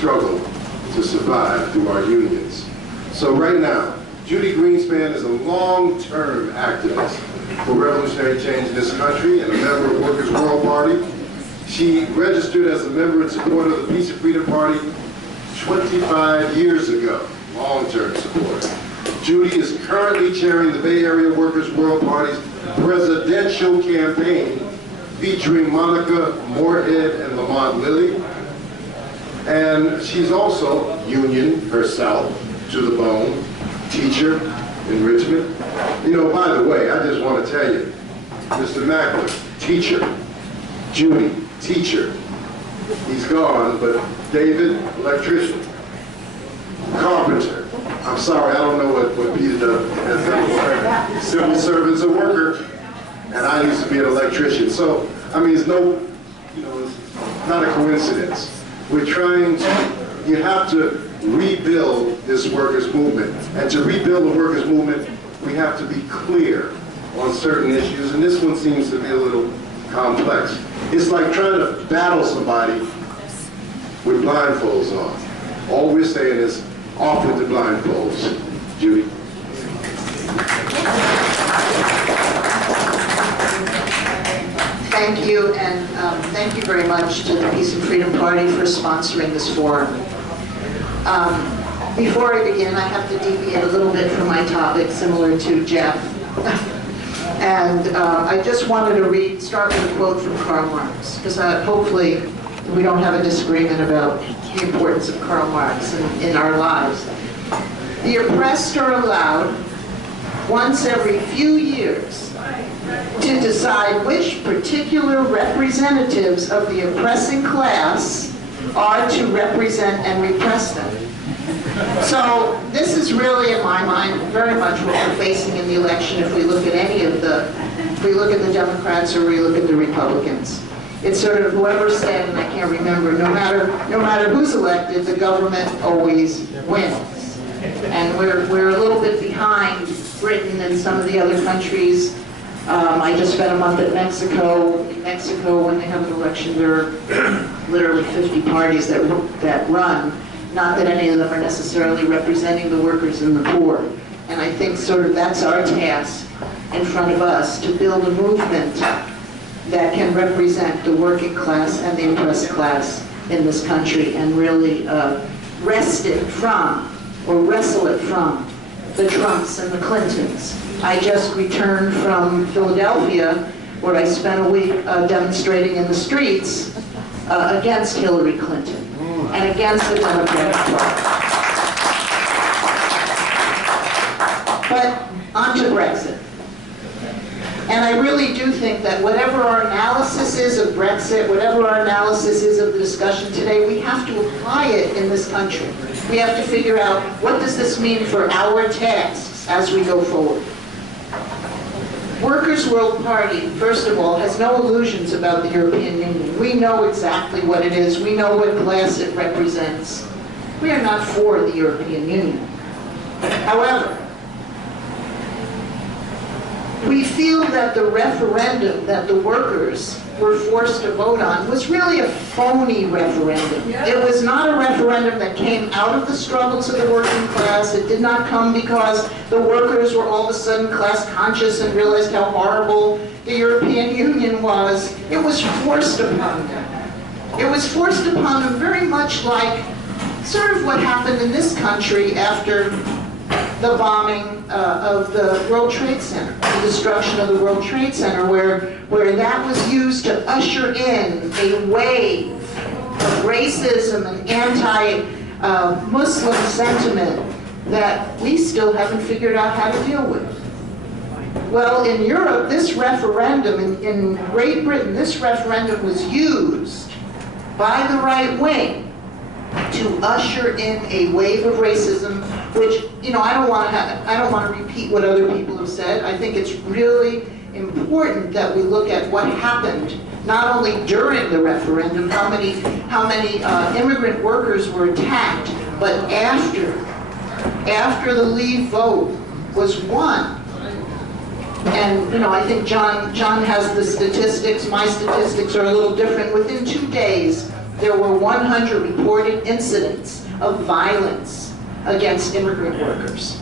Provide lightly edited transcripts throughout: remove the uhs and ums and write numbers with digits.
struggle to survive through our unions. So right now, Judy Greenspan is a long-term activist for revolutionary change in this country and a member of Workers' World Party. She registered as a member in support of the Peace and Freedom Party 25 years ago, long-term support. Judy is currently chairing the Bay Area Workers' World Party's presidential campaign featuring Monica Moorhead and Lamont Lilly. And she's also union herself to the bone, teacher in Richmond. You know, by the way, I just want to tell you, Mr. Mackler, teacher, Judy, teacher. He's gone, but David, electrician, carpenter. I'm sorry, I don't know what Peter does. Civil servant's a worker, and I used to be an electrician. So, I mean, it's no, you know, it's not a coincidence. We're trying to, you have to rebuild this workers' movement. And to rebuild the workers' movement, we have to be clear on certain issues, and this one seems to be a little complex. It's like trying to battle somebody with blindfolds on. All we're saying is, off with the blindfolds. Judy. Thank you, and thank you very much to the Peace and Freedom Party for sponsoring this forum. Before I begin, I have to deviate a little bit from my topic, similar to Jeff. And I just wanted to start with a quote from Karl Marx, because hopefully we don't have a disagreement about the importance of Karl Marx in our lives. The oppressed are allowed, once every few years, to decide which particular representatives of the oppressing class are to represent and repress them. So this is really, in my mind, very much what we're facing in the election if we look at if we look at the Democrats or we look at the Republicans. It's sort of whoever said, and I can't remember, no matter who's elected, the government always wins. And we're a little bit behind Britain and some of the other countries. I just spent a month at Mexico. In Mexico, when they have an election, there are literally 50 parties that run. Not that any of them are necessarily representing the workers and the poor. And I think sort of that's our task in front of us, to build a movement that can represent the working class and the oppressed class in this country and really wrest it from, or wrestle it from, the Trumps and the Clintons. I just returned from Philadelphia, where I spent a week demonstrating in the streets against Hillary Clinton and against the Democratic Party. But on to Brexit. And I really do think that whatever our analysis is of Brexit, whatever our analysis is of the discussion today, we have to apply it in this country. We have to figure out, what does this mean for our tasks as we go forward? Workers' World Party, first of all, has no illusions about the European Union. We know exactly what it is. We know what class it represents. We are not for the European Union. However, we feel that the referendum that the workers were forced to vote on was really a phony referendum. It was not a referendum that came out of the struggles of the working class. It did not come because the workers were all of a sudden class conscious and realized how horrible the European Union was. It was forced upon them. It was forced upon them very much like sort of what happened in this country after the bombing of the World Trade Center, the destruction of the World Trade Center, where that was used to usher in a wave of racism and anti-Muslim sentiment that we still haven't figured out how to deal with. Well, in Europe, this referendum, in Great Britain, this referendum was used by the right wing to usher in a wave of racism, which, you know, I don't want to repeat what other people have said. I think it's really important that we look at what happened, not only during the referendum, how many immigrant workers were attacked, but after the Leave vote was won. And, you know, I think John has the statistics. My statistics are a little different. Within 2 days, there were 100 reported incidents of violence against immigrant workers.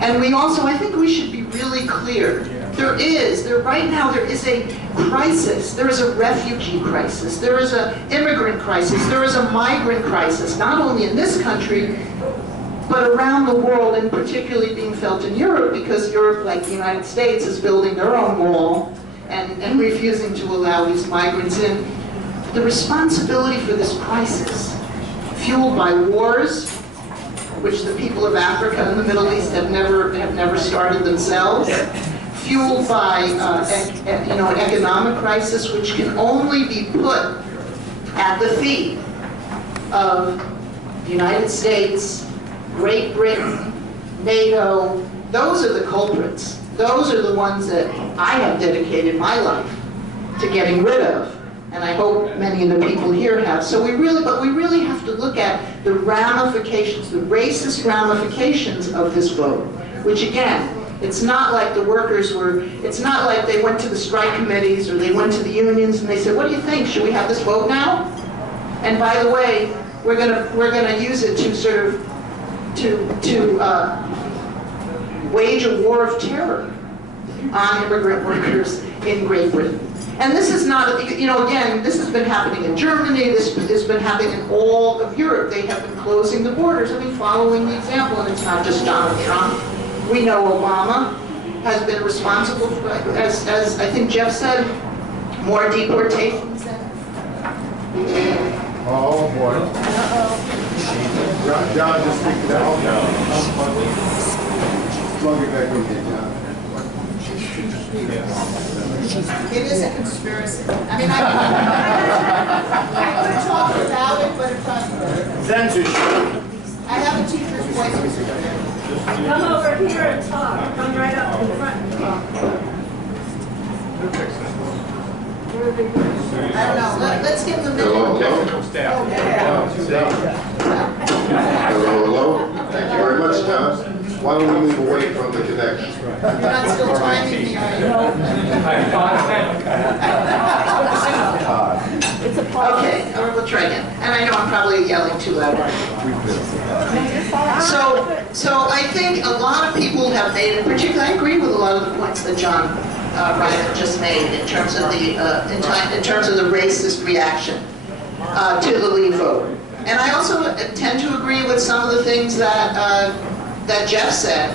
And we also, I think we should be really clear, right now there is a crisis. There is a refugee crisis. There is an immigrant crisis. There is a migrant crisis, not only in this country, but around the world, and particularly being felt in Europe, because Europe, like the United States, is building their own wall and refusing to allow these migrants in. The responsibility for this crisis, fueled by wars, which the people of Africa and the Middle East have never started themselves, fueled by an economic crisis which can only be put at the feet of the United States, Great Britain, NATO. Those are the culprits. Those are the ones that I have dedicated my life to getting rid of. And I hope many of the people here have. So we really have to look at the ramifications, the racist ramifications of this vote, which again, it's not like the workers it's not like they went to the strike committees or they went to the unions and they said, what do you think? Should we have this vote now? And by the way, we're gonna use it to sort of, wage a war of terror on immigrant workers in Great Britain. And this is not, again, this has been happening in Germany, this has been happening in all of Europe. They have been closing the borders, following the example, and it's not just Donald Trump. We know Obama has been responsible for, as I think Jeff said, more deportations than... Oh, boy. John just picked it out. Plug it back in there, John. It is a conspiracy. I could talk about it, but it's not. Censorship. I have a teacher's voice. Come over here and talk. Come right up in front and talk. I don't know. Let's give them a minute. Hello. Thank you very much, John. Why don't we move away from the connection? You're not still timing me, are you? Okay, we'll try again. And I know I'm probably yelling too loud. So I think a lot of people have made, in particular, I agree with a lot of the points that John Ryan just made in terms of the racist reaction to the Leave vote. And I also tend to agree with some of the things that Jeff said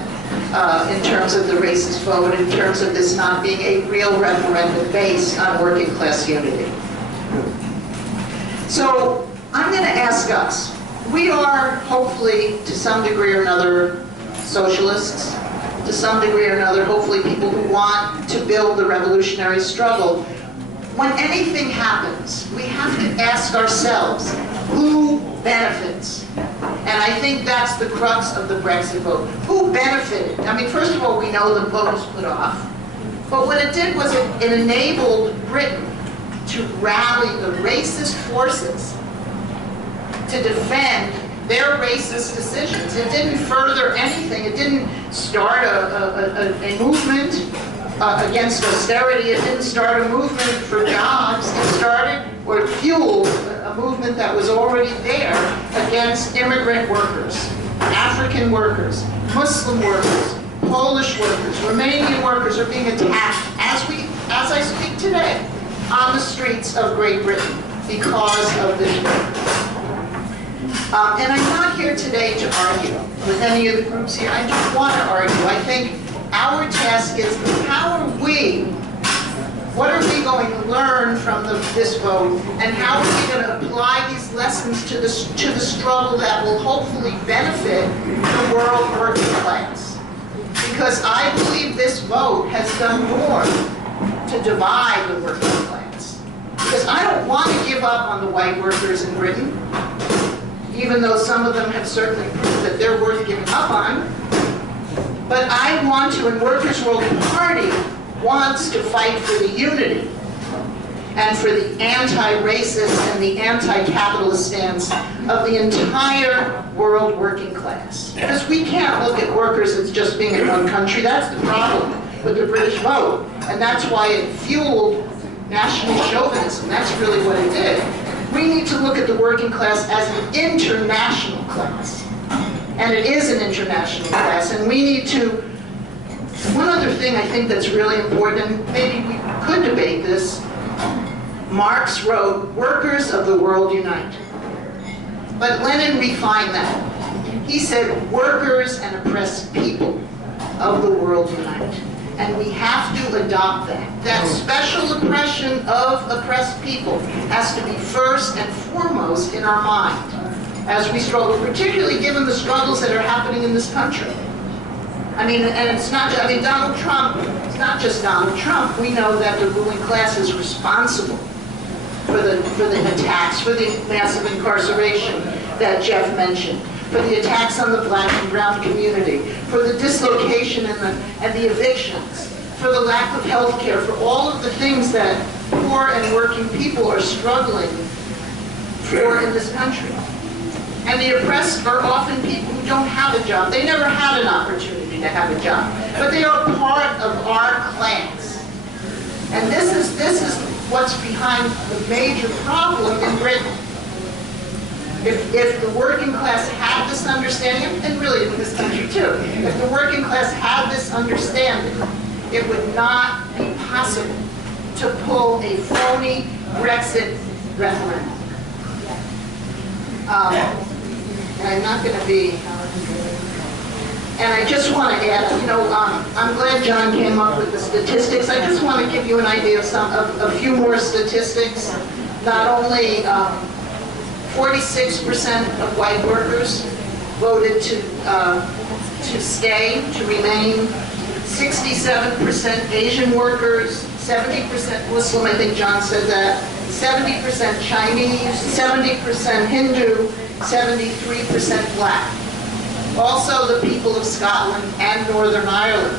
in terms of the racist vote, in terms of this not being a real referendum based on working class unity. So I'm going to ask us, we are hopefully to some degree or another socialists, to some degree or another hopefully people who want to build the revolutionary struggle. When anything happens, we have to ask ourselves, who benefits? And I think that's the crux of the Brexit vote. Who benefited? First of all, we know the vote was put off. But what it did was it enabled Britain to rally the racist forces to defend their racist decisions. It didn't further anything. It didn't start a movement against austerity. It didn't start a movement for jobs. It started or fueled a movement that was already there against immigrant workers, African workers, Muslim workers, Polish workers, Romanian workers are being attacked as I speak today on the streets of Great Britain because of this vote. And I'm not here today to argue with any of the groups here. I don't want to argue. I think our task is what are we going to learn from this vote, and how are we going to apply these lessons to the struggle that will hopefully benefit the world working class? Because I believe this vote has done more to divide the working class. Because I don't want to give up on the white workers in Britain, even though some of them have certainly proved that they're worth giving up on. But I want to, and Workers' Working Party wants to fight for the unity and for the anti-racist and the anti-capitalist stance of the entire world working class. Because we can't look at workers as just being in one country. That's the problem with the British vote. And that's why it fueled national chauvinism. That's really what it did. We need to look at the working class as an international class. And it is an international class, and we need to, one other thing I think that's really important, and maybe we could debate this, Marx wrote, "Workers of the world unite." But Lenin refined that. He said, "Workers and oppressed people of the world unite." And we have to adopt that. That special oppression of oppressed people has to be first and foremost in our mind as we struggle, particularly given the struggles that are happening in this country. I mean, and it's not just, I mean, Donald Trump, it's not just Donald Trump. We know that the ruling class is responsible for the attacks, for the massive incarceration that Jeff mentioned, for the attacks on the black and brown community, for the dislocation and the evictions, for the lack of health care, for all of the things that poor and working people are struggling for in this country. And the oppressed are often people who don't have a job. They never had an opportunity to have a job, but they are part of our class. And this is what's behind the major problem in Britain. If the working class had this understanding, and really in this country too, if the working class had this understanding, it would not be possible to pull a phony Brexit referendum. And I'm not going to be, and I just want to add, you know, I'm glad John came up with the statistics. I just want to give you an idea of a few more statistics. Not only 46% of white workers voted to stay, to remain. 67% Asian workers, 70% Muslim, I think John said that, 70% Chinese, 70% Hindu, 73% black. Also, the people of Scotland and Northern Ireland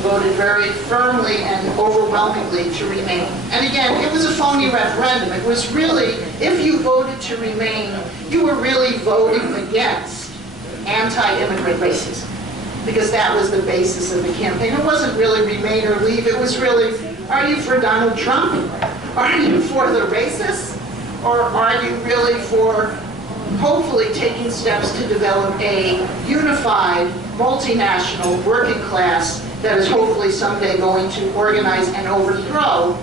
voted very firmly and overwhelmingly to remain. And again, it was a phony referendum. It was really, if you voted to remain, you were really voting against anti-immigrant racism, because that was the basis of the campaign. It wasn't really remain or leave. It was really, are you for Donald Trump? Are you for the racists? Or are you really for hopefully taking steps to develop a unified, multinational working class that is hopefully someday going to organize and overthrow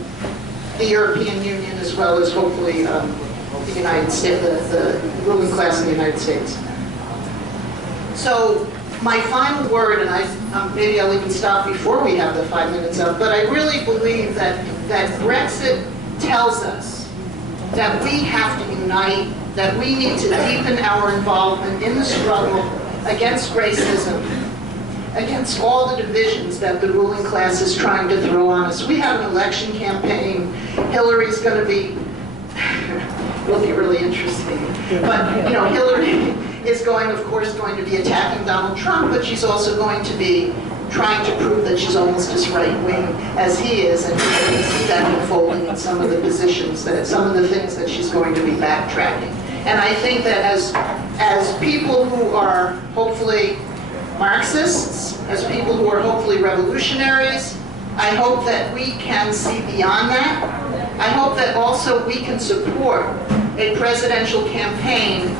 the European Union, as well as hopefully the United States, the ruling class in the United States. So my final word, and maybe I'll even stop before we have the 5 minutes up, but I really believe that Brexit tells us that we have to unite, that we need to deepen our involvement in the struggle against racism, against all the divisions that the ruling class is trying to throw on us. We have an election campaign. Hillary's going to be, it'll be really interesting. But, you know, Hillary is of course, going to be attacking Donald Trump, but she's also going to be trying to prove that she's almost as right-wing as he is, and you can see that unfolding in some of the positions, some of the things that she's going to be backtracking. And I think that as people who are hopefully Marxists, as people who are hopefully revolutionaries, I hope that we can see beyond that. I hope that also we can support a presidential campaign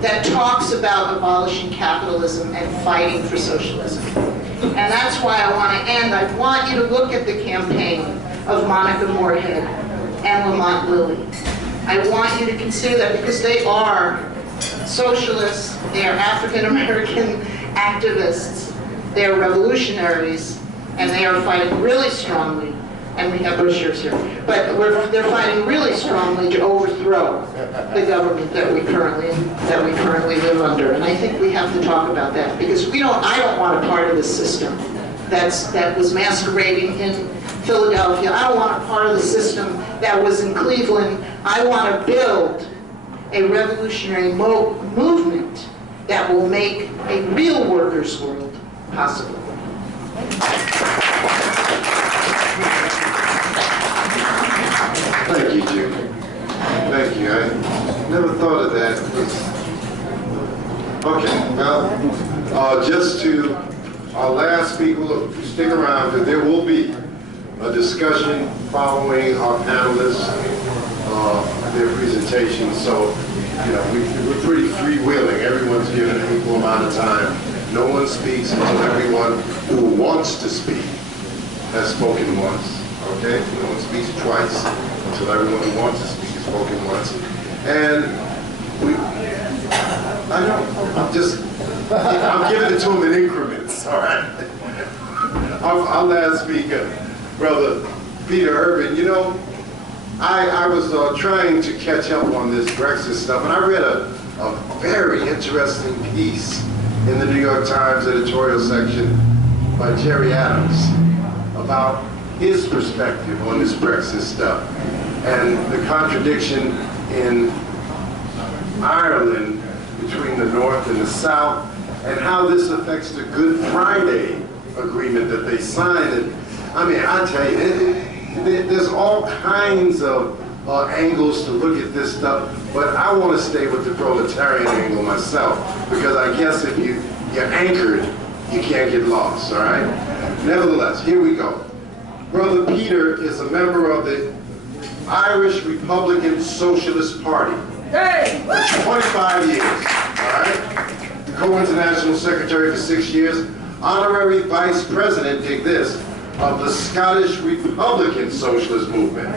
that talks about abolishing capitalism and fighting for socialism. And that's why I want to end. I want you to look at the campaign of Monica Moorhead and Lamont Lilly. I want you to consider that, because they are socialists, they are African American activists, they are revolutionaries, and they are fighting really strongly, and we have brochures here, but they're fighting really strongly to overthrow the government that we currently live under. And I think we have to talk about that, because I don't want a part of the system that was masquerading in Philadelphia. I don't want a part of the system that was in Cleveland. I want to build a revolutionary movement that will make a real workers' world possible. Thank you, Judy. Thank you. I never thought of that. Okay, well, just to our last speaker, stick around, because there will be a discussion following our panelists. their presentation. So, you know, we're pretty freewheeling. Everyone's given an equal amount of time. No one speaks until everyone who wants to speak has spoken once. Okay? No one speaks twice until everyone who wants to speak has spoken once. And I know, I'm giving it to them in increments, all right? Our last speaker, Brother Peter Urban, you know, I was trying to catch up on this Brexit stuff, and I read a very interesting piece in the New York Times editorial section by Jerry Adams about his perspective on this Brexit stuff and the contradiction in Ireland between the North and the South, and how this affects the Good Friday agreement that they signed. And I mean, I tell you, there's all kinds of angles to look at this stuff, but I want to stay with the proletarian angle myself, because I guess if you're anchored, you can't get lost, all right? Nevertheless, here we go. Brother Peter is a member of the Irish Republican Socialist Party for 25 years, all right? Co-international secretary for 6 years, honorary vice president, dig this, of the Scottish Republican Socialist Movement.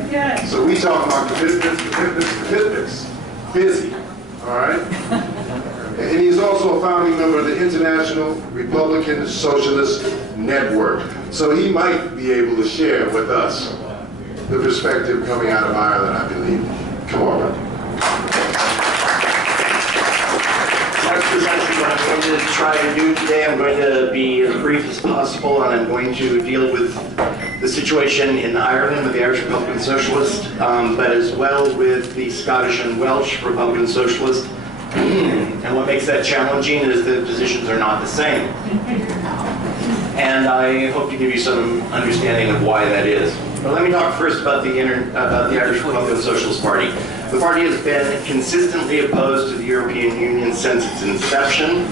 So we talk about commitments, busy, all right? And he's also a founding member of the International Republican Socialist Network. So he might be able to share with us the perspective coming out of Ireland, I believe. Come on, brother. That's precisely what I'm going to try to do today. I'm going to be as brief as possible, and I'm going to deal with the situation in Ireland with the Irish Republican Socialist, but as well with the Scottish and Welsh Republican Socialist. And what makes that challenging is the positions are not the same. And I hope to give you some understanding of why that is. But let me talk first about the Irish Republican Socialist Party. The party has been consistently opposed to the European Union since its inception.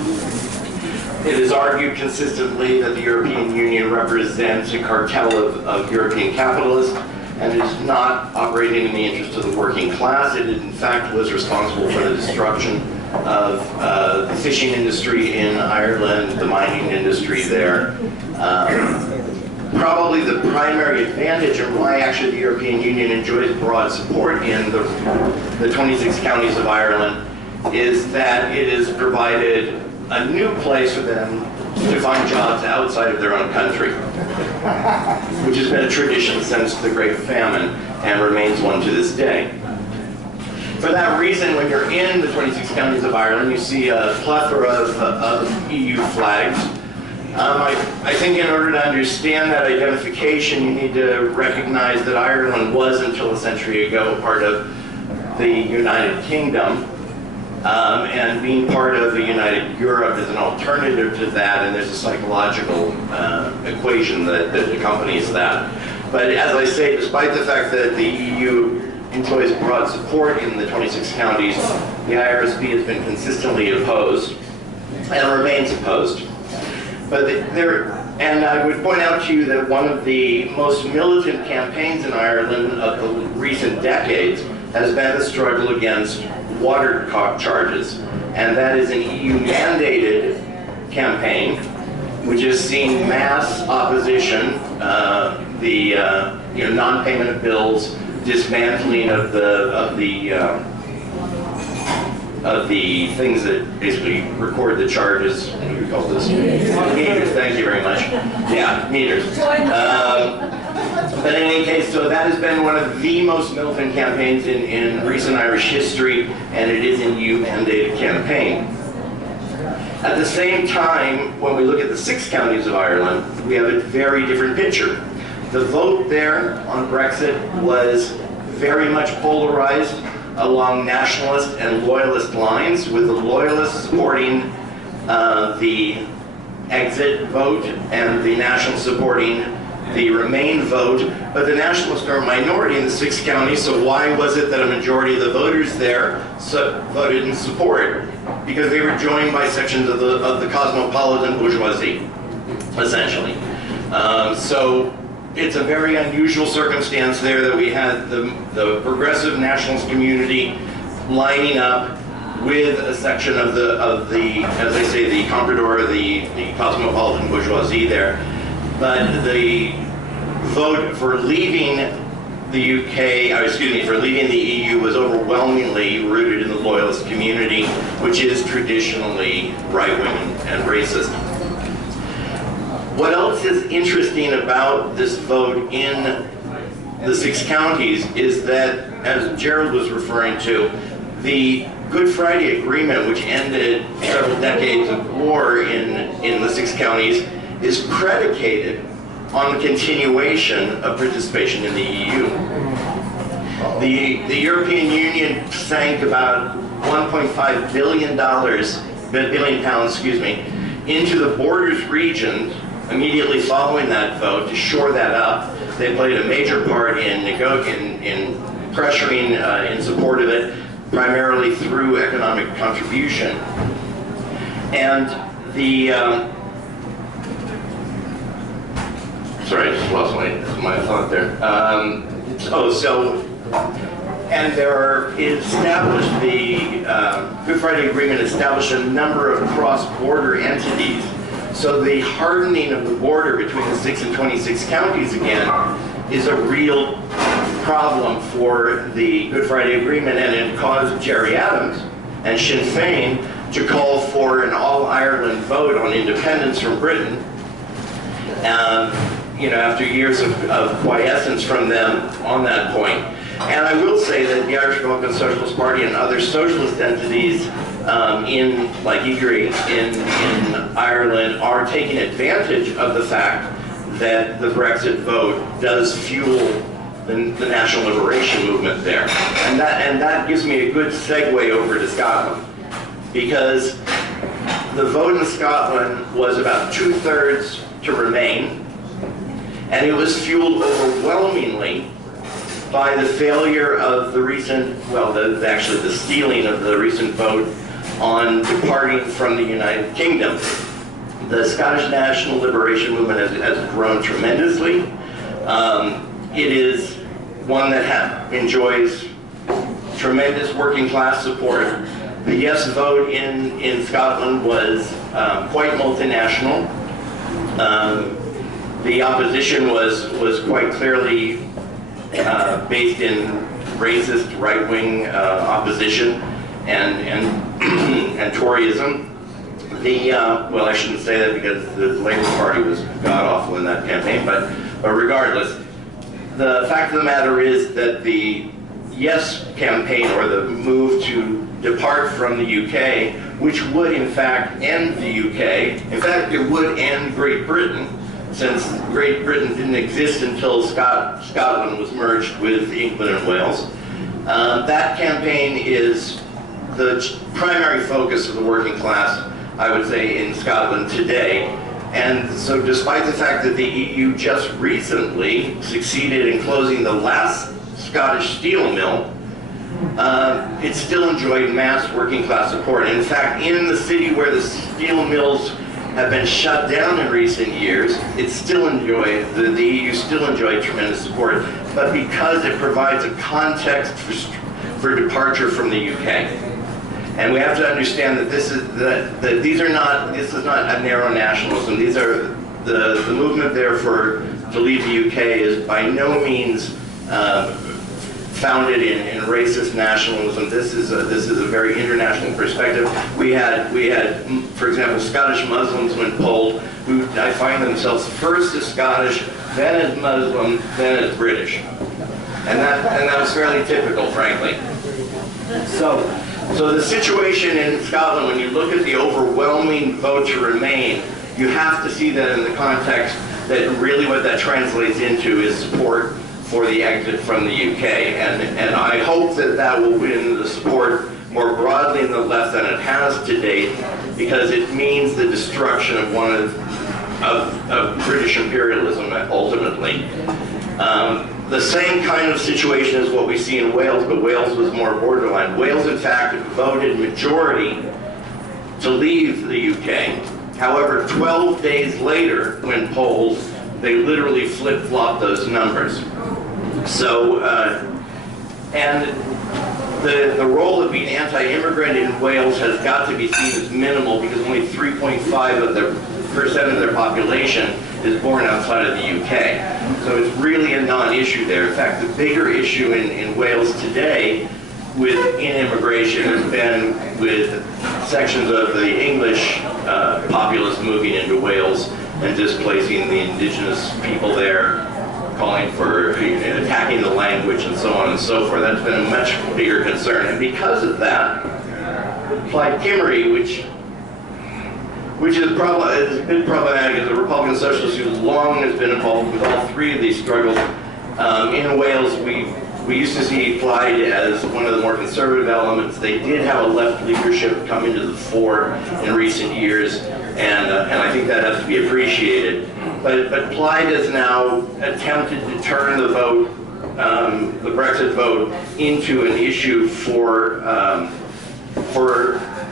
It has argued consistently that the European Union represents a cartel of European capitalists and is not operating in the interest of the working class. It, in fact, was responsible for the destruction of the fishing industry in Ireland, the mining industry there. Probably the primary advantage and why actually the European Union enjoys broad support in the 26 counties of Ireland is that it has provided a new place for them to find jobs outside of their own country, which has been a tradition since the Great Famine and remains one to this day. For that reason, when you're in the 26 counties of Ireland, you see a plethora of EU flags. I think in order to understand that identification, you need to recognize that Ireland was, until a century ago, part of the United Kingdom. And being part of the United Europe is an alternative to that, and there's a psychological equation that accompanies that. But as I say, despite the fact that the EU enjoys broad support in the 26 counties, the IRSP has been consistently opposed and remains opposed. And I would point out to you that one of the most militant campaigns in Ireland of the recent decades has been the struggle against water charges. And that is an EU-mandated campaign, which has seen mass opposition, non-payment of bills, dismantling of the things that basically record the charges. What do we call this? Meters. Thank you very much. Yeah, meters. But in any case, so that has been one of the most militant campaigns in recent Irish history, and it is an EU-mandated campaign. At the same time, when we look at the 6 counties of Ireland, we have a very different picture. The vote there on Brexit was very much polarized along nationalist and loyalist lines, with the loyalists supporting the exit vote and the nationalists supporting the remain vote. But the nationalists are a minority in the 6 counties, so why was it that a majority of the voters there voted in support? Because they were joined by sections of the cosmopolitan bourgeoisie, essentially. So it's a very unusual circumstance there that we had the progressive nationalist community lining up with a section of the as I say, the comprador, the cosmopolitan bourgeoisie there. But the vote for leaving the UK, for leaving the EU was overwhelmingly rooted in the loyalist community, which is traditionally right-wing and racist. What else is interesting about this vote in the 6 counties is that, as Gerald was referring to, the Good Friday Agreement, which ended several decades of war in the 6 counties, is predicated on the continuation of participation in the EU. The European Union sank about $1.5 billion pounds, into the borders regions immediately following that vote to shore that up. They played a major part in pressuring in support of it, primarily through economic contribution. And the sorry, I just lost my thought there. And there is established, the Good Friday Agreement established a number of cross-border entities. So the hardening of the border between the 6 and 26 counties again is a real problem for the Good Friday Agreement, and it caused Gerry Adams and Sinn Féin to call for an all-Ireland vote on independence from Britain. After years of quiescence from them on that point. And I will say that the Irish Republican Socialist Party and other socialist entities like EGRI in Ireland are taking advantage of the fact that the Brexit vote does fuel the national liberation movement there. And that gives me a good segue over to Scotland, because the vote in Scotland was about 2/3 to remain, and it was fueled overwhelmingly by the failure of the recent, actually the stealing of the recent vote on departing from the United Kingdom. The Scottish National Liberation Movement has grown tremendously. It is one that enjoys tremendous working class support. The yes vote in Scotland was quite multinational. The opposition was quite clearly based in racist right-wing opposition and Toryism. I shouldn't say that because the Labour Party was god-awful in that campaign, but regardless, the fact of the matter is that the yes campaign, or the move to depart from the UK, which would in fact end the UK, in fact it would end Great Britain, since Great Britain didn't exist until Scotland was merged with England and Wales. That campaign is the primary focus of the working class, I would say, in Scotland today. And so despite the fact that the EU just recently succeeded in closing the last Scottish steel mill, it still enjoyed mass working class support. In fact, in the city where the steel mills have been shut down in recent years, it still enjoyed, the EU still enjoyed tremendous support, but because it provides a context for departure from the UK. And we have to understand that this is this is not a narrow nationalism. These are the movement there to leave the UK is by no means founded in racist nationalism. This is a very international perspective. We had, for example, Scottish Muslims when polled, who find themselves first as Scottish, then as Muslim, then as British, and that was fairly typical, frankly. So the situation in Scotland, when you look at the overwhelming vote to remain, you have to see that in the context that really what that translates into is support for the exit from the UK. And I hope that will win the support more broadly in the left than it has to date, because it means the destruction of one of British imperialism ultimately. The same kind of situation is what we see in Wales, but Wales was more borderline. Wales, in fact, voted majority to leave the UK. However, 12 days later, when polled, they literally flip-flop those numbers. So, and the role of being anti-immigrant in Wales has got to be seen as minimal because only 3.5% of their population is born outside of the UK. So it's really a non-issue there. In fact, the bigger issue in Wales today in immigration has been with sections of the English populace moving into Wales and displacing the indigenous people there, calling for attacking the language and so on and so forth. That's been a much bigger concern. And because of that, Plaid Cymru, which has been problematic as a Republican socialist who long has been involved with all three of these struggles. In Wales, we used to see Plaid as one of the more conservative elements. They did have a left leadership come into the fore in recent years, and I think that has to be appreciated. But Plaid has now attempted to turn the vote, the Brexit vote, into an issue for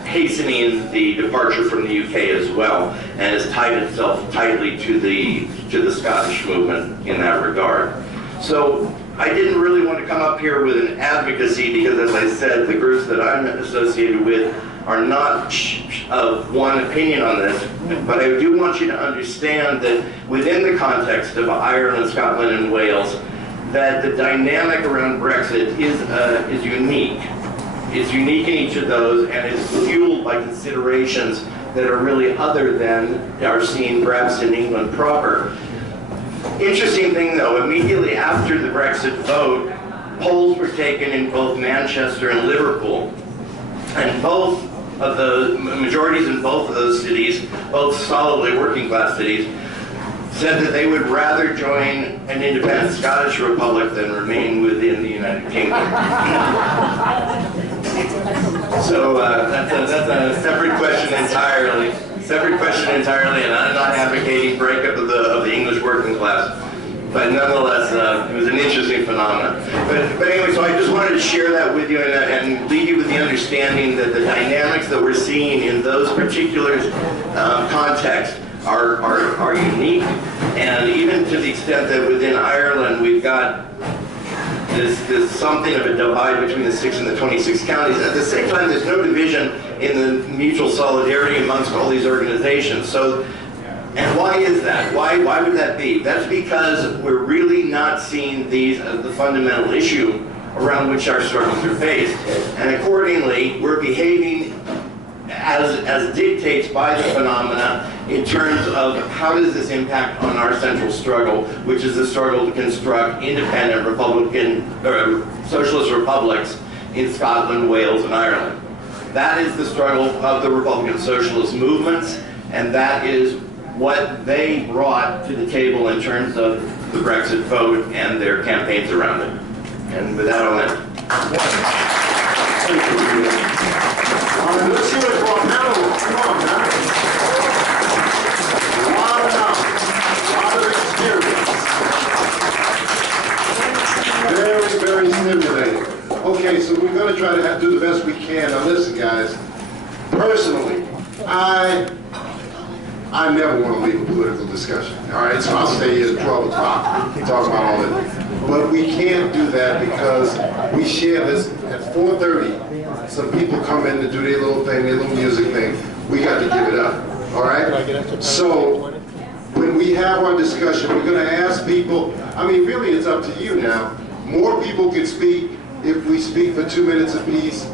hastening the departure from the UK as well, and has tied itself tightly to the Scottish movement in that regard. So I didn't really want to come up here with an advocacy because, as I said, the groups that I'm associated with are not of one opinion on this, but I do want you to understand that within the context of Ireland, Scotland, and Wales, that the dynamic around Brexit is unique. It's unique in each of those, and it's fueled by considerations that are really other than are seen perhaps in England proper. Interesting thing though, immediately after the Brexit vote, polls were taken in both Manchester and Liverpool, and both of the majorities in both of those cities, both solidly working class cities, said that they would rather join an independent Scottish republic than remain within the United Kingdom. So that's a separate question entirely. And I'm not advocating breakup of the English working class. But nonetheless, it was an interesting phenomenon. But anyway, so I just wanted to share that with you and leave you with the understanding that the dynamics that we're seeing in those particular contexts are unique. And even to the extent that within Ireland, we've got this something of a divide between the 6 and the 26 counties. At the same time, there's no division in the mutual solidarity amongst all these organizations. So, and why is that? Why would that be? That's because we're really not seeing these as the fundamental issue around which our struggles are based. And accordingly, we're behaving as dictates by the phenomena in terms of how does this impact on our central struggle, which is the struggle to construct independent Republican or socialist republics in Scotland, Wales, and Ireland. That is the struggle of the Republican socialist movements, and that is what they brought to the table in terms of the Brexit vote and their campaigns around it. And with that, I'll end. Let's hear it for our panel. Come on, man. A lot of experience. Very, very stimulating. Okay, so we're going to try to do the best we can. Now listen, guys. Personally, I never want to leave a political discussion. All right, so I'll stay here at 12 o'clock talking about all this. But we can't do that because we share this at 4:30. Some people come in to do their little thing, their little music thing. We got to give it up. All right. So when we have our discussion, we're going to ask people. I mean, really, it's up to you now. More people can speak if we speak for 2 minutes apiece.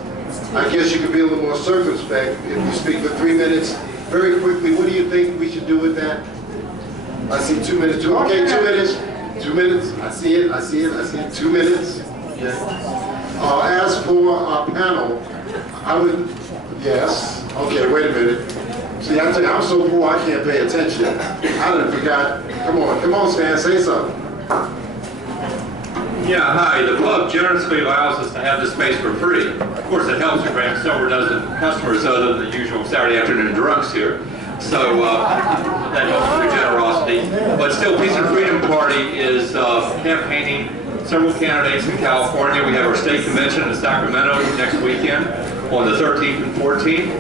I guess you could be a little more circumspect if you speak for 3 minutes. Very quickly, what do you think we should do with that? I see 2 minutes. Okay, 2 minutes. 2 minutes. I see it. 2 minutes. As for our panel, I would, yes. Okay, wait a minute. See, I tell you, I'm so poor I can't pay attention. I done forgot. Come on, Stan, say something. Yeah, hi. The club generously allows us to have this space for free. Of course, it helps if we have several dozen customers other than the usual Saturday afternoon drunks here. So that helps with the generosity. But still, Peace and Freedom Party is campaigning several candidates in California. We have our state convention in Sacramento next weekend on the 13th and 14th.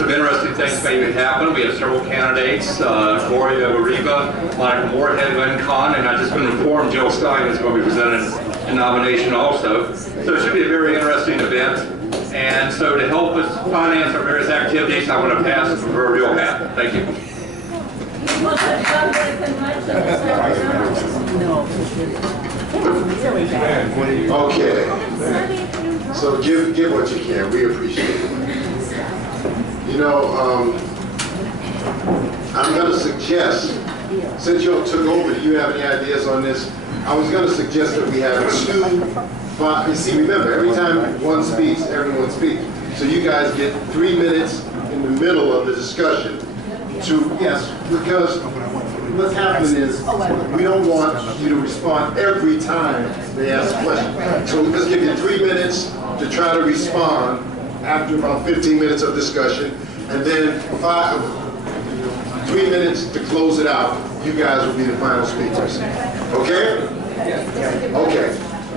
some interesting things maybe happen. We have several candidates, Gloria Riva, Monica Moorhead, Lynn Kahn, and I've just been informed Jill Stein is going to be presented in nomination also. So it should be a very interesting event. And so to help us finance our various activities, I want to pass the proverbial hat. Thank you. Okay. So give what you can. We appreciate it. You know, I'm going to suggest, since you all took over, do you have any ideas on this? I was going to suggest that we have you see, remember, every time one speaks, everyone speaks. So you guys get 3 minutes in the middle of the discussion to, yes, because what's happening is we don't want you to respond every time they ask a question. So let's give you 3 minutes to try to respond after about 15 minutes of discussion, and then 3 minutes to close it out. You guys will be the final speakers. Okay? Okay.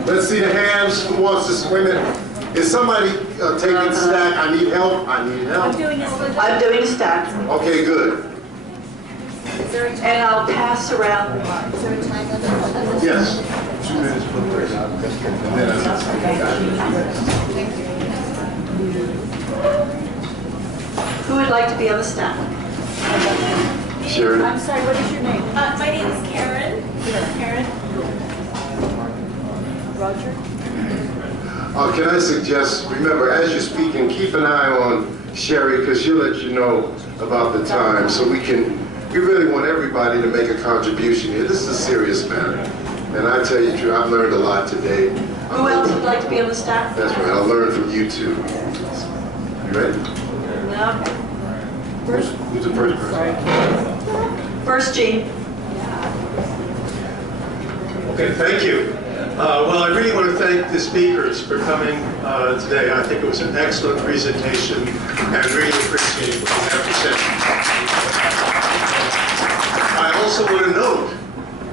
Let's see the hands. Who wants this? Wait a minute. Is somebody taking stack? I need help. I need help. I'm doing stack, Okay, good. and I'll pass around. Is there a time limit on this? Yes. 2 minutes per person. And then Who would like to be on the stack? Sherry. I'm sorry, what is your name? My name is Karen. Karen. Roger. Can I suggest, remember, as you're speaking, keep an eye on Sherry, because she'll let you know about the time, so we really want everybody to make a contribution here. This is a serious matter. And I tell you the truth, I've learned a lot today. Who else would like to be on the stack? That's right, I'll learn from you too. You ready? Okay. Who's the first person? First, Jean. Okay, thank you. Well, I really want to thank the speakers for coming today. I think it was an excellent presentation and really appreciate what you have to say. I also want to note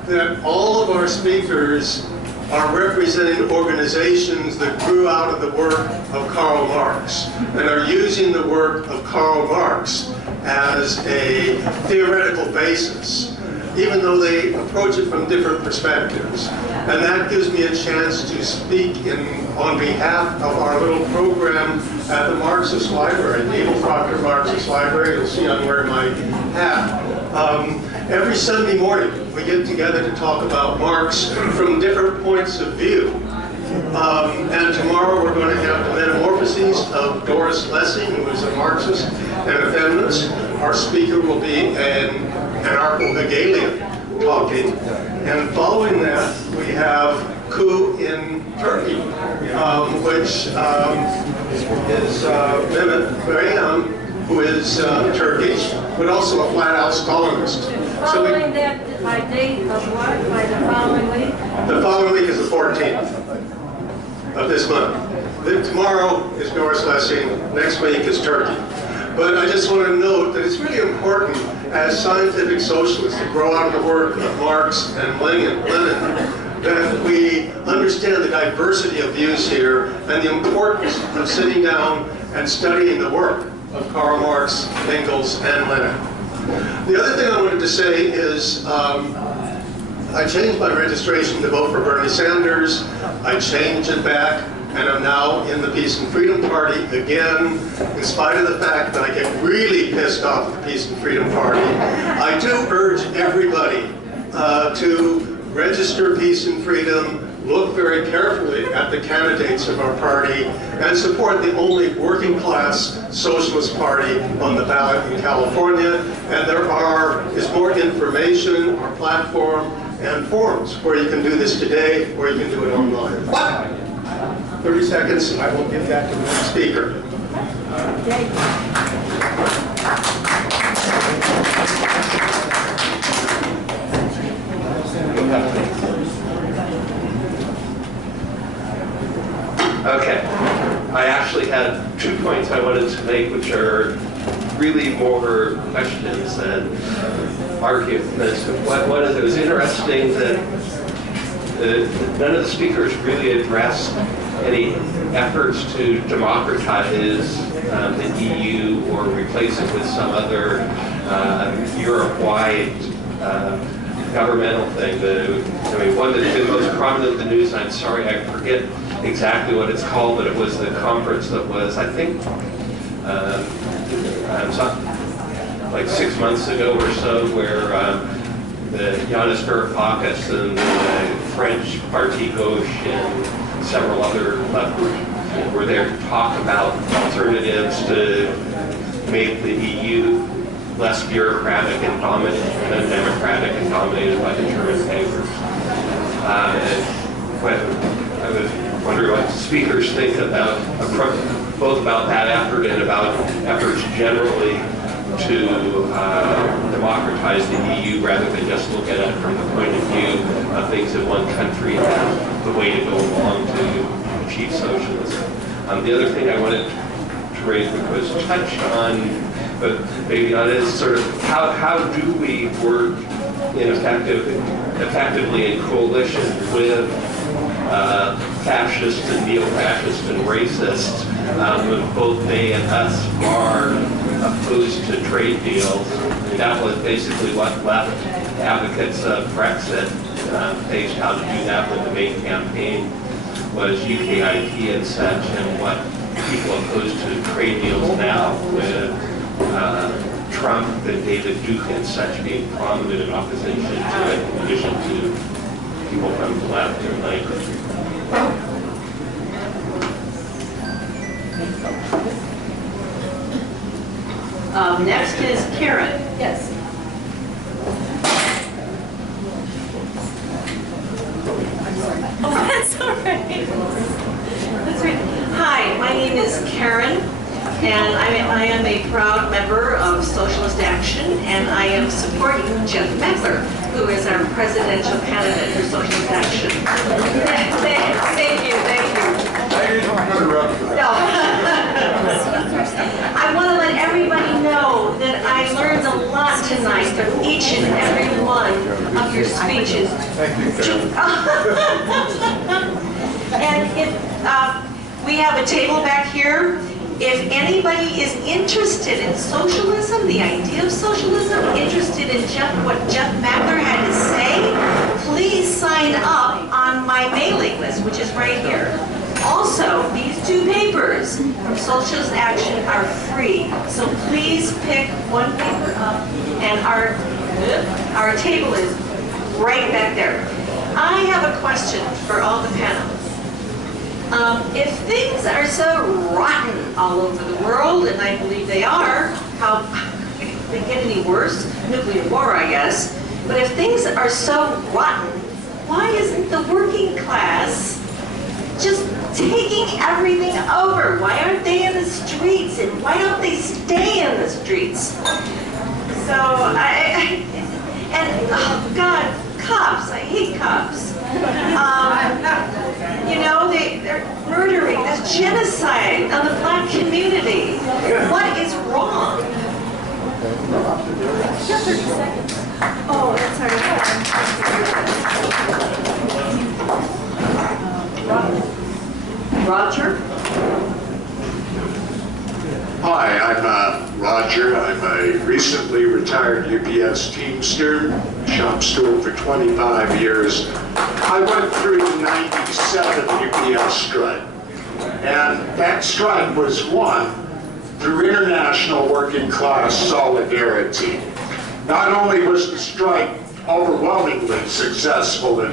that all of our speakers are representing organizations that grew out of the work of Karl Marx and are using the work of Karl Marx as a theoretical basis, even though they approach it from different perspectives. And that gives me a chance to speak on behalf of our little program at the Marxist Library, the Abel Proctor Marxist Library. You'll see I'm wearing my hat. Every Sunday morning, we get together to talk about Marx from different points of view. And tomorrow we're going to have the Metamorphoses of Doris Lessing, who is a Marxist and a feminist. Our speaker will be an anarcho-Hegelian talking. And following that, we have coup in Turkey, which is Mehmet Bayram, who is Turkish, but also a flat-out Stalinist. Following that, by date of what? By the following week? The following week is the 14th of this month. Then tomorrow is Doris Lessing, next week is Turkey. But I just want to note that it's really important as scientific socialists to grow out of the work of Marx and Lenin, that we understand the diversity of views here and the importance of sitting down and studying the work of Karl Marx, Engels, and Lenin. The other thing I wanted to say is I changed my registration to vote for Bernie Sanders. I changed it back, and I'm now in the Peace and Freedom Party again, in spite of the fact that I get really pissed off at the Peace and Freedom Party. I do urge everybody to register Peace and Freedom, look very carefully at the candidates of our party, and support the only working class socialist party on the ballot in California. And there is more information, our platform, and forums where you can do this today, or you can do it online. 30 seconds, I will give that to the next speaker. Okay. I actually had 2 points I wanted to make, which are really more questions than arguments. One is, it was interesting that none of the speakers really addressed any efforts to democratize the EU or replace it with some other Europe-wide governmental thing. One that's been most prominent in the news, and I'm sorry, I forget exactly what it's called, but it was the conference that was, I think, like 6 months ago or so, where the Yanis Varoufakis and the French Parti Gauche and several other left were there to talk about alternatives to make the EU less bureaucratic and dominated, and undemocratic and dominated by the German papers. I was wondering what speakers think about, both about that effort and about efforts generally to democratize the EU rather than just look at it from the point of view of things in one country and the way to go along to achieve socialism. The other thing I wanted to raise, which was touched on, but maybe not as sort of how do we work effectively in coalition with fascists and neo-fascists and racists when both they and us are opposed to trade deals. And that was basically what left advocates of Brexit faced how to do that when the main campaign was UKIP and such, and what people opposed to trade deals now with Trump and David Duke and such being prominent in opposition to it, in addition to people from the left and like. Next is Karen. Yes. Oh, that's all right. That's right. Hi, my name is Karen, and I am a proud member of Socialist Action, and I am supporting Jeff Meckler, who is our presidential candidate for Socialist Action. Thank you, thank you. No. I want to let everybody know that I learned a lot tonight from each and every one of your speeches. Thank you, And if we have a table back here, if anybody is interested in socialism, the idea of socialism, interested in what Jeff Mackler had to say, please sign up on my mailing list, which is right here. Also, these two papers from Socialist Action are free, so please pick one paper up, and our table is right back there. I have a question for all the panelists. If things are so rotten all over the world, and I believe they are, how they get any worse? Nuclear war, I guess. But if things are so rotten, why isn't the working class just taking everything over? Why aren't they in the streets? And why don't they stay in the streets? So oh God, cops, I hate cops. You know, they're murdering, there's genocide on the black community. What is wrong? You have 30 seconds. Oh, that's all right. Roger? Hi, I'm Roger. I'm a recently retired UPS Teamster, shop steward for 25 years. I went through the 97 UPS strike, and that strike was won through international working class solidarity. Not only was the strike overwhelmingly successful in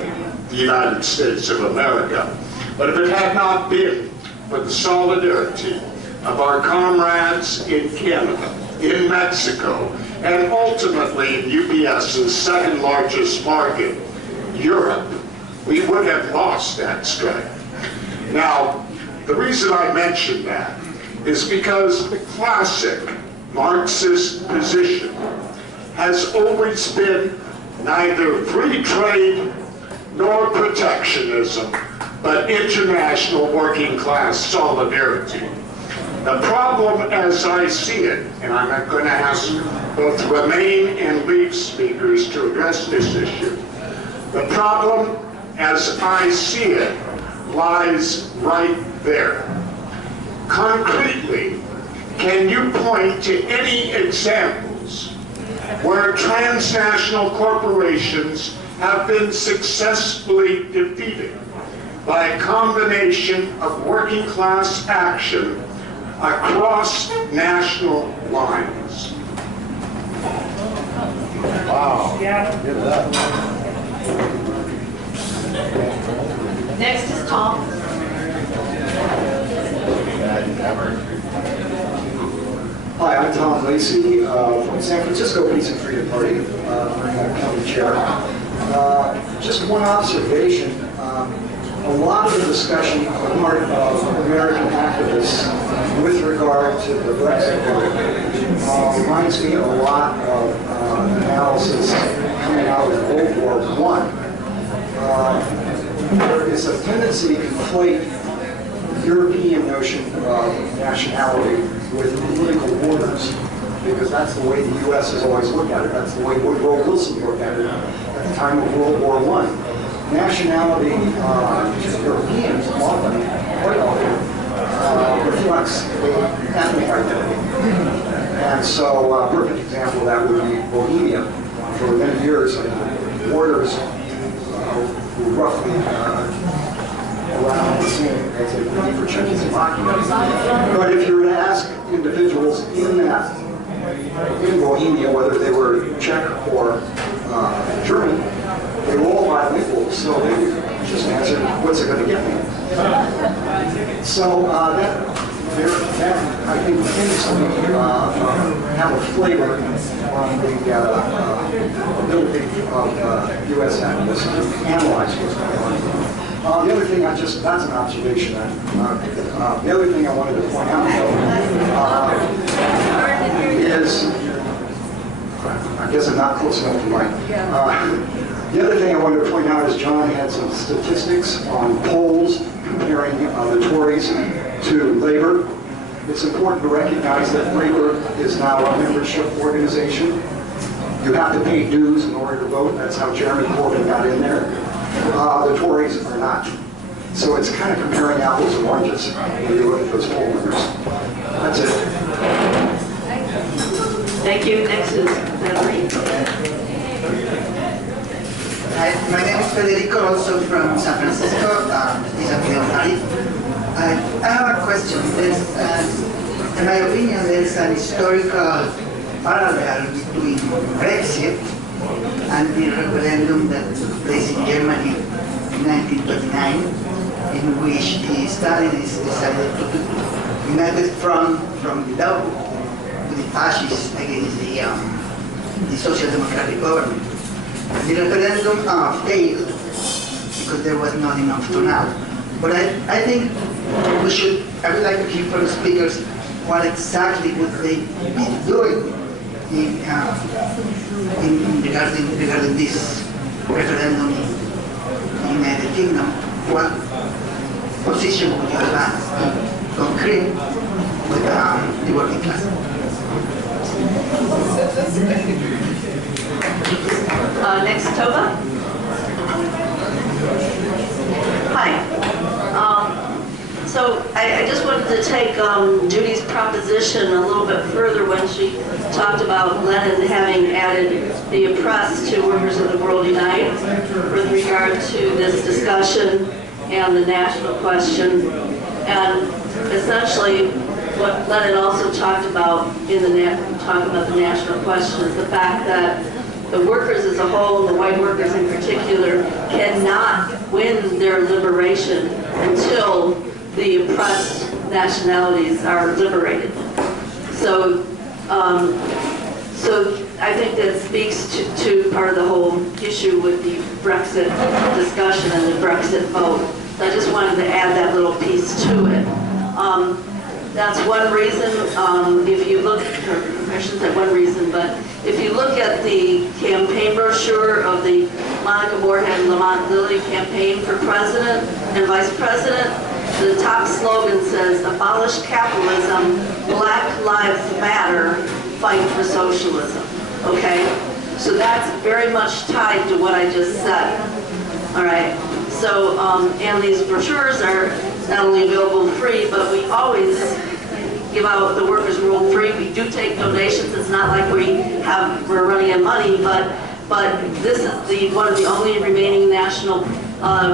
the United States of America, but if it had not been for the solidarity of our comrades in Canada, in Mexico, and ultimately in UPS's second largest market, Europe, we would have lost that strike. Now, the reason I mention that is because the classic Marxist position has always been neither free trade nor protectionism, but international working class solidarity. The problem as I see it, and I'm going to ask both Remain and Leave speakers to address this issue. The problem as I see it lies right there. Concretely, can you point to any examples where transnational corporations have been successfully defeated by a combination of working class action across national lines? Wow. Next is Tom. Hi, I'm Tom Lacey from San Francisco Peace and Freedom Party, county chair. Just one observation. A lot of the discussion on the part of American activists with regard to the Brexit vote reminds me a lot of analysis coming out of World War I. There is a tendency to conflate the European notion of nationality with political borders, because that's the way the U.S. has always looked at it. That's the way Woodrow Wilson looked at it at the time of World War I. Nationality to Europeans often, quite often, reflects the ethnic identity. And so a perfect example of that would be Bohemia. For many years, borders were roughly around the same as they would be for Czechoslovakia. But if you were to ask individuals in Bohemia whether they were Czech or German, they were all bilingual, so they would just answer, what's it going to get me? So that I think tends to have a flavor on the ability of U.S. activists to analyze what's going on. The other thing that's an observation. The other thing I wanted to point out, though, is, I guess I'm not close enough to Mike. The other thing I wanted to point out is John had some statistics on polls comparing the Tories to Labour. It's important to recognize that Labour is now a membership organization. You have to pay dues in order to vote. That's how Jeremy Corbyn got in there. The Tories are not. So it's kind of comparing apples and oranges when you look at those poll numbers. That's it. Thank you. Next is Valerie. Hi, my name is Federico, also from San Francisco, I have a question. In my opinion, there's an historical parallel between Brexit and the referendum that took place in Germany in 1929, in which the Stalinists decided to unite the front from without to the fascists against the social democratic government. The referendum failed because there was not enough turnout. But I think I would like to hear from the speakers what exactly would they be doing regarding this referendum in the United Kingdom. What position would you advance in concrete with the working class? Next, Tova. Hi. So I just wanted to take Judy's proposition a little bit further when she talked about Lenin having added the oppressed to Workers of the World Unite with regard to this discussion and the national question. And essentially, what Lenin also talked about in the national question is the fact that the workers as a whole, the white workers in particular, cannot win their liberation until the oppressed nationalities are liberated. So, so I think that speaks to part of the whole issue with the Brexit discussion and the Brexit vote. So I just wanted to add that little piece to it. That's one reason, if you look, or I shouldn't say one reason, but if you look at the campaign brochure of the Monica Moorhead and Lamont Lilly campaign for president and vice president, the top slogan says, abolish capitalism, Black Lives Matter, fight for socialism, okay? So that's very much tied to what I just said, all right? So, and these brochures are not only available free, but we always give out the Workers' World free. We do take donations. It's not like we're running out of money, but this is one of the only remaining national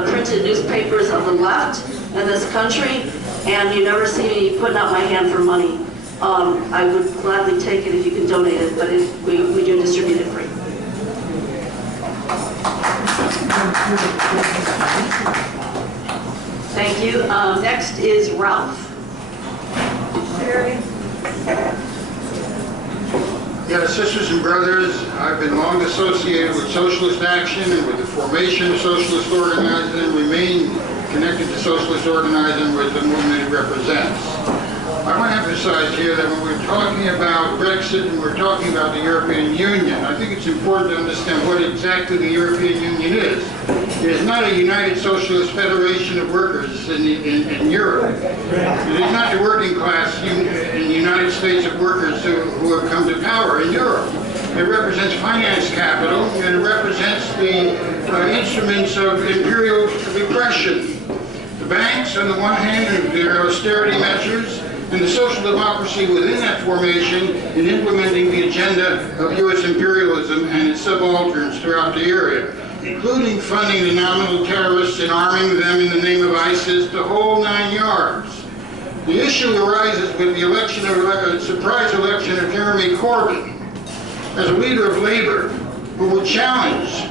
printed newspapers of the left in this country, and you never see me putting out my hand for money. I would gladly take it if you can donate it, but we do distribute it free. Thank you. Next is Ralph. Yes, sisters and brothers, I've been long associated with socialist action and with the formation of socialist organizing and remain connected to socialist organizing with the movement it represents. I want to emphasize here that when we're talking about Brexit and we're talking about the European Union, I think it's important to understand what exactly the European Union is. It is not a united socialist federation of workers in Europe. It is not the working class in the United States of workers who have come to power in Europe. It represents finance capital, and it represents the instruments of imperial repression. The banks, on the one hand, and their austerity measures, and the social democracy within that formation in implementing the agenda of U.S. imperialism and its subalterns throughout the area, including funding the nominal terrorists and arming them in the name of ISIS, the whole 9 yards. The issue arises with the surprise election of Jeremy Corbyn as a leader of Labour, who will challenge